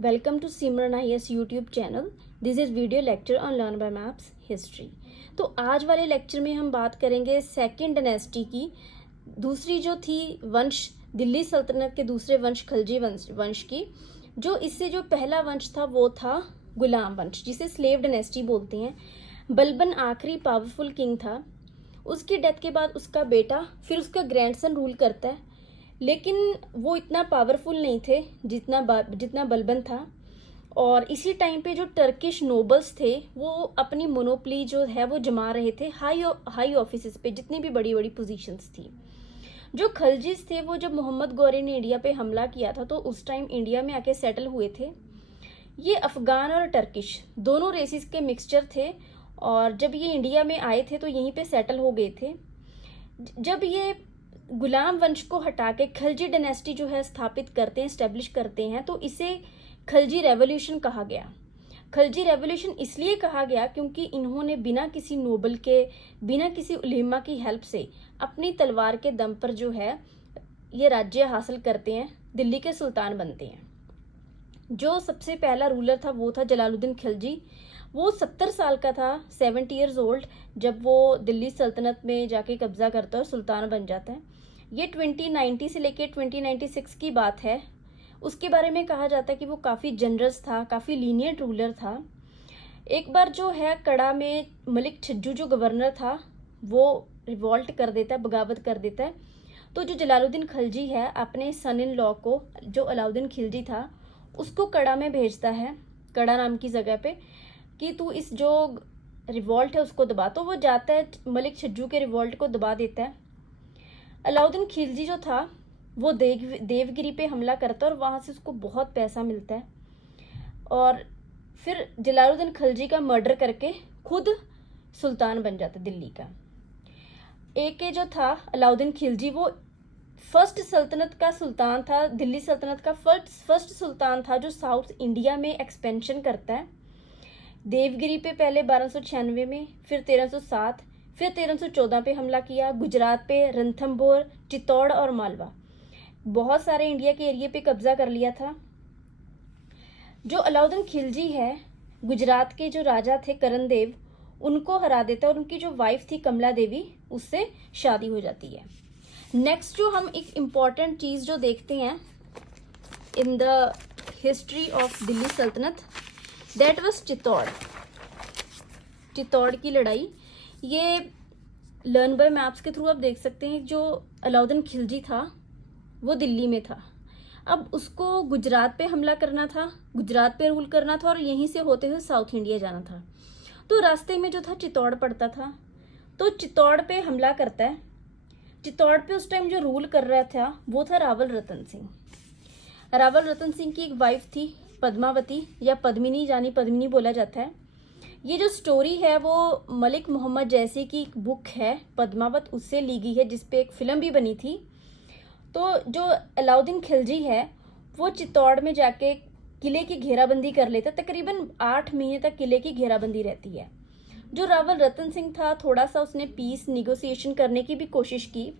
Welcome to Simran IAS YouTube channel. This is video lecture on Learn by Maps History. तो आज वाले lecture में हम बात करेंगे सेकंड डायनेस्टी की, दूसरी जो थी वंश, दिल्ली सल्तनत के दूसरे वंश खलजी वंश की। जो इससे जो पहला वंश था वो था गुलाम वंश, जिसे स्लेव डायनेस्टी बोलते हैं। बलबन आखिरी पावरफुल किंग था। उसकी डेथ के बाद उसका बेटा, फिर उसका ग्रैंडसन रूल करता है, लेकिन वो इतना पावरफुल नहीं थे जितना बलबन था। और इसी टाइम पे जो टर्किश नोबल्स थे वो अपनी मोनोपली जो है वो जमा रहे थे हाई ऑफिसेस पे, जितनी भी बड़ी बड़ी पोजीशंस थी। जो खलजीज थे वो जब मोहम्मद गौरी ने इंडिया पे हमला किया था तो उस टाइम इंडिया में आके सेटल हुए थे। ये अफगान और टर्किश दोनों रेसिस के मिक्सचर थे, और जब ये इंडिया में आए थे तो यहीं पे सेटल हो गए थे। जब ये गुलाम वंश को हटा के खलजी डायनेस्टी जो है स्थापित करते हैं, स्टैब्लिश करते हैं, तो इसे खलजी रेवोल्यूशन कहा गया। खलजी रेवोल्यूशन इसलिए कहा गया क्योंकि इन्होंने बिना किसी नोबल के, बिना किसी उलेमा की हेल्प से अपनी तलवार के दम पर जो है ये राज्य हासिल करते हैं, दिल्ली के सुल्तान बनते हैं। जो सबसे पहला रूलर था वो था जलालुद्दीन खिलजी। वो 70 साल का था, 70 ईयर्स ओल्ड, जब वो दिल्ली सल्तनत में जाके कब्जा करता है और सुल्तान बन जाता है। ये 2090 से लेके 2096 की बात है। उसके बारे में कहा जाता है कि वो काफ़ी जनरस था, काफ़ी लीनियंट रूलर था। एक बार जो है कड़ा में मलिक छज्जू जो गवर्नर था वो रिवॉल्ट कर देता है, बगावत कर देता है। तो जो जलालुद्दीन खिलजी है अपने सन इन लॉ को, जो अलाउद्दीन खिलजी था, उसको कड़ा में भेजता है, कड़ा नाम की जगह पे, कि तू इस जो रिवॉल्ट है उसको दबा। तो वो जाता है, मलिक छज्जू के रिवॉल्ट को दबा देता है। अलाउद्दीन खिलजी जो था वो देवगिरी पे हमला करता है और वहाँ से उसको बहुत पैसा मिलता है, और फिर जलालुद्दीन खिलजी का मर्डर करके खुद सुल्तान बन जाता है दिल्ली का। एक जो था अलाउद्दीन खिलजी, वो फर्स्ट सल्तनत का सुल्तान था, दिल्ली सल्तनत का फर्स्ट सुल्तान था जो साउथ इंडिया में एक्सपेंशन करता है। देवगिरी पे पहले 1296 में, फिर 1307, फिर 1314 पे हमला किया। गुजरात पे रणथंभौर, चित्तौड़ और मालवा, बहुत सारे इंडिया के एरिया पे कब्जा कर लिया था। जो अलाउद्दीन खिलजी है, गुजरात के जो राजा थे करण देव, उनको हरा देता है, और उनकी जो वाइफ थी कमला देवी, उससे शादी हो जाती है। नेक्स्ट जो हम एक इम्पॉर्टेंट चीज़ जो देखते हैं in the history of Delhi सल्तनत, दैट वाज चित्तौड़ की लड़ाई। ये लर्न बाय मैप्स के थ्रू आप देख सकते हैं। जो अलाउद्दीन खिलजी था वो दिल्ली में था, अब उसको गुजरात पे हमला करना था, गुजरात पे रूल करना था, और यहीं से होते हुए साउथ इंडिया जाना था। तो रास्ते में जो था चित्तौड़ पड़ता था, तो चित्तौड़ पे हमला करता है। चित्तौड़ पे उस टाइम जो रूल कर रहा था वो था रावल रतन सिंह। रावल रतन सिंह की एक वाइफ थी पद्मावती, या पद्मिनी, यानी पद्मिनी बोला जाता है। ये जो स्टोरी है वो मलिक मोहम्मद जैसी की एक बुक है पद्मावत, उससे ली गई है, जिसपे एक फिल्म भी बनी थी। तो जो अलाउद्दीन खिलजी है वो चित्तौड़ में जाके किले की घेराबंदी कर लेता, तकरीबन 8 महीने तक किले की घेराबंदी रहती है। जो रावल रतन सिंह था, थोड़ा सा उसने पीस निगोसिएशन करने की भी कोशिश की,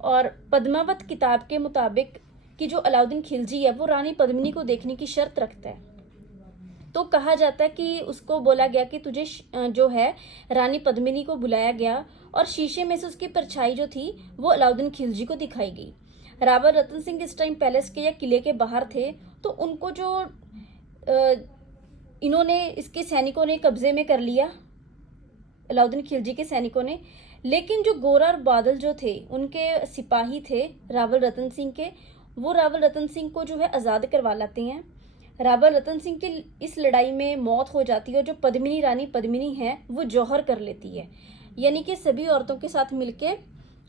और पद्मावत किताब के मुताबिक कि जो अलाउद्दीन खिलजी है वो रानी पद्मिनी को देखने की शर्त रखता है। तो कहा जाता है कि उसको बोला गया कि तुझे जो है रानी पद्मिनी को बुलाया गया, और शीशे में से उसकी परछाई जो थी वो अलाउद्दीन खिलजी को दिखाई गई। रावल रतन सिंह इस टाइम पैलेस के या किले के बाहर थे, तो उनको जो इन्होंने, इसके सैनिकों ने कब्जे में कर लिया, अलाउद्दीन खिलजी के सैनिकों ने। लेकिन जो गोरा और बादल जो थे, उनके सिपाही थे रावल रतन सिंह के, वो रावल रतन सिंह को जो है आज़ाद करवा लाते हैं। रावल रतन सिंह की इस लड़ाई में मौत हो जाती है, और जो पद्मिनी, रानी पद्मिनी है, वो जौहर कर लेती है, यानी कि सभी औरतों के साथ मिलके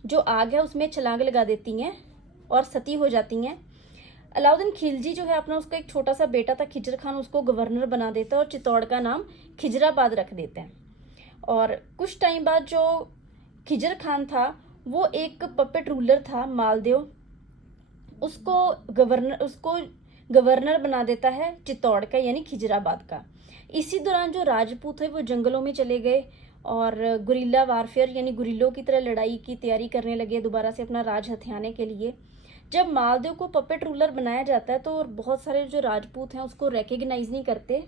जो आग है उसमें छलांग लगा देती हैं और सती हो जाती हैं। अलाउद्दीन खिलजी जो है अपना, उसका एक छोटा सा बेटा था खिजर खान, उसको गवर्नर बना देता है और चित्तौड़ का नाम खिजराबाद रख देते हैं। और कुछ टाइम बाद जो खिजर खान था वो एक पपेट रूलर था मालदेव, उसको गवर्नर बना देता है चित्तौड़ का, यानी खिजराबाद का। इसी दौरान जो राजपूत है वो जंगलों में चले गए और गुरिल्ला वारफेयर, यानी गुरिल्लों की तरह लड़ाई की तैयारी करने लगे, दोबारा से अपना राज हथियाने के लिए। जब मालदेव को पपेट रूलर बनाया जाता है तो बहुत सारे जो राजपूत हैं उसको रिकग्नाइज नहीं करते।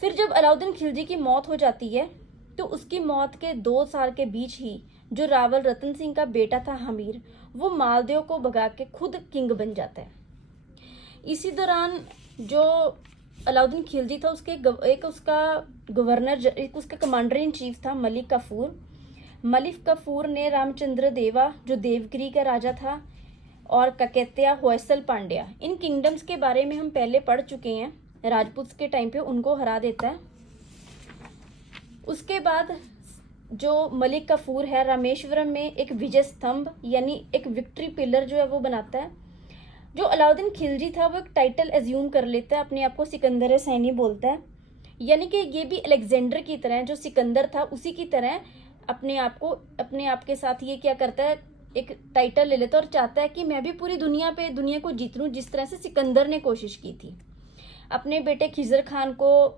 फिर जब अलाउद्दीन खिलजी की मौत हो जाती है तो उसकी मौत के 2 साल के बीच ही जो रावल रतन सिंह का बेटा था हमीर, वो मालदेव को भगा के खुद किंग बन जाता है। इसी दौरान जो अलाउद्दीन खिलजी था एक उसका कमांडर इन चीफ था मलिक काफूर। मलिक काफूर ने रामचंद्र देवा जो देवगिरी का राजा था और ककेत्या, होयसल पांड्या, इन किंगडम्स के बारे में हम पहले पढ़ चुके हैं। राजपूत के टाइम पे उनको हरा देता है। उसके बाद जो मलिक काफूर है रामेश्वरम में एक विजय स्तंभ यानी एक विक्ट्री पिलर जो है वो बनाता है। जो अलाउद्दीन खिलजी था वो एक टाइटल एज्यूम कर लेता है, अपने आप को सिकंदर सैनी बोलता है, यानी कि ये भी अलेक्जेंडर की तरह, जो सिकंदर था उसी की तरह अपने आप के साथ ये क्या करता है, एक टाइटल ले लेता है और चाहता है कि मैं भी पूरी दुनिया को जीत लूं जिस तरह से सिकंदर ने कोशिश की थी। अपने बेटे खिजर खान को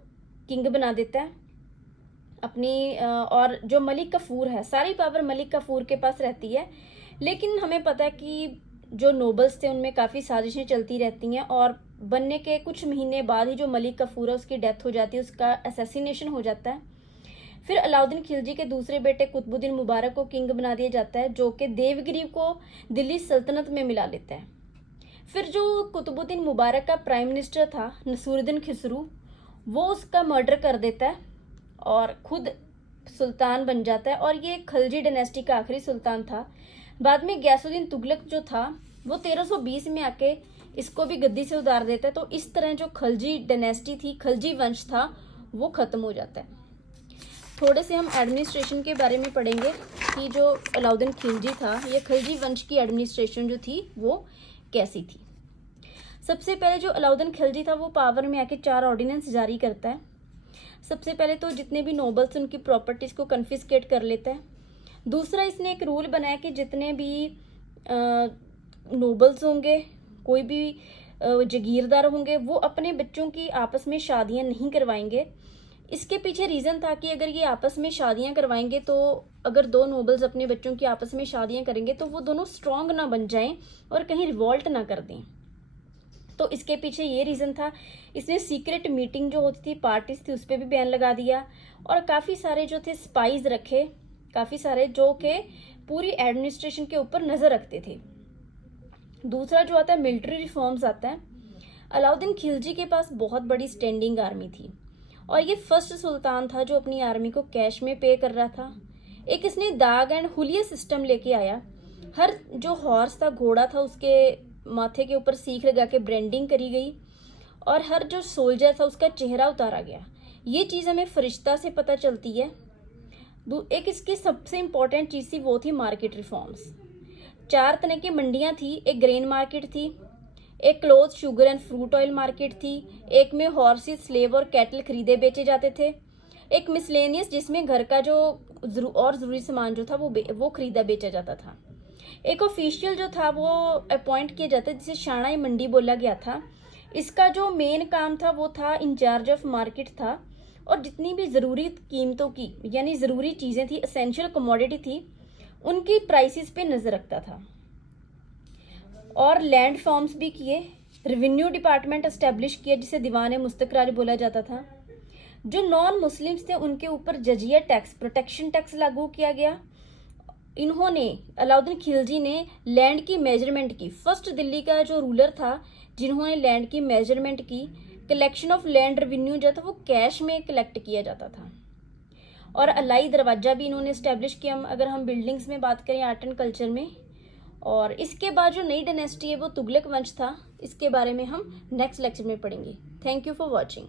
किंग बना देता है और जो मलिक काफूर है, सारी पावर मलिक काफूर के पास रहती है। लेकिन हमें पता है कि जो नोबल्स थे उनमें काफ़ी साजिशें चलती रहती हैं और बनने के कुछ महीने बाद ही जो मलिक काफूर है उसकी डेथ हो जाती है, उसका असैसिनेशन हो जाता है। फिर अलाउद्दीन खिलजी के दूसरे बेटे कुतुबुद्दीन मुबारक को किंग बना दिया जाता है, जो कि देवगिरी को दिल्ली सल्तनत में मिला लेता है। फिर जो कुतुबुद्दीन मुबारक का प्राइम मिनिस्टर था नसूरुद्दीन खिसरू, वो उसका मर्डर कर देता है और खुद सुल्तान बन जाता है और ये खलजी डायनेस्टी का आखिरी सुल्तान था। बाद में गयासुद्दीन तुगलक जो था वो 1320 में आके इसको भी गद्दी से उतार देता है। तो इस तरह जो खलजी डायनेस्टी थी, खलजी वंश था, वो खत्म हो जाता है। थोड़े से हम एडमिनिस्ट्रेशन के बारे में पढ़ेंगे कि जो अलाउद्दीन खिलजी था, ये खलजी वंश की एडमिनिस्ट्रेशन जो थी वो कैसी थी। सबसे पहले जो अलाउद्दीन खिलजी था वो पावर में आके 4 ऑर्डिनेंस जारी करता है। सबसे पहले तो जितने भी नोबल्स उनकी प्रॉपर्टीज को कन्फिस्केट कर लेता है। दूसरा, इसने एक रूल बनाया कि जितने भी नोबल्स होंगे, कोई भी जागीरदार होंगे, वो अपने बच्चों की आपस में शादियां नहीं करवाएंगे। इसके पीछे रीज़न था कि अगर ये आपस में शादियां करवाएंगे तो अगर 2 नोबल्स अपने बच्चों की आपस में शादियां करेंगे तो वो दोनों स्ट्रांग ना बन जाएं और कहीं रिवॉल्ट ना कर दें। तो इसके पीछे ये रीज़न था। इसने सीक्रेट मीटिंग जो होती थी, पार्टीज थी, उस पर भी बैन लगा दिया और काफ़ी सारे जो थे स्पाइज रखे, काफ़ी सारे जो कि पूरी एडमिनिस्ट्रेशन के ऊपर नज़र रखते थे। दूसरा जो आता है मिलिट्री रिफॉर्म्स आता है। अलाउद्दीन खिलजी के पास बहुत बड़ी स्टैंडिंग आर्मी थी और ये फर्स्ट सुल्तान था जो अपनी आर्मी को कैश में पे कर रहा था। एक इसने दाग एंड हुलिया सिस्टम लेके आया। हर जो हॉर्स था, घोड़ा था, उसके माथे के ऊपर सीख लगा के ब्रांडिंग करी गई और हर जो सोल्जर था उसका चेहरा उतारा गया। ये चीज़ हमें फरिश्ता से पता चलती है। एक इसकी सबसे इम्पोर्टेंट चीज़ थी वो थी मार्केट रिफॉर्म्स। 4 तरह की मंडियाँ थी। एक ग्रेन मार्केट थी, एक cloth, sugar and fruit oil market थी, एक में हॉर्सेस, स्लेव और कैटल खरीदे बेचे जाते थे, एक मिसलेनियस जिसमें घर का जो और ज़रूरी सामान जो था वो खरीदा बेचा जाता था, एक ऑफिशियल जो था वो अपॉइंट किया जाता जिसे शाणाई मंडी बोला गया था। इसका जो मेन काम था वो था इंचार्ज ऑफ मार्केट था और जितनी भी ज़रूरी कीमतों की यानी ज़रूरी चीज़ें थी, एसेंशियल कमोडिटी थी, उनकी प्राइसेस पे नज़र रखता था। और लैंड फॉर्म्स भी किए, रेवेन्यू डिपार्टमेंट एस्टेब्लिश किया जिसे दीवान मुस्तकरार बोला जाता था। जो नॉन मुस्लिम्स थे उनके ऊपर जजिया टैक्स, प्रोटेक्शन टैक्स लागू किया गया। इन्होंने, अलाउद्दीन खिलजी ने लैंड की मेजरमेंट की, फर्स्ट दिल्ली का जो रूलर था जिन्होंने लैंड की मेजरमेंट की। कलेक्शन ऑफ लैंड रेवेन्यू जो था वो कैश में कलेक्ट किया जाता था। और अलाई दरवाज़ा भी इन्होंने इस्टेब्लिश किया, अगर हम बिल्डिंग्स में बात करें, आर्ट एंड कल्चर में। और इसके बाद जो नई डायनेस्टी है वो तुगलक वंश था। इसके बारे में हम नेक्स्ट लेक्चर में पढ़ेंगे। Thank you for watching.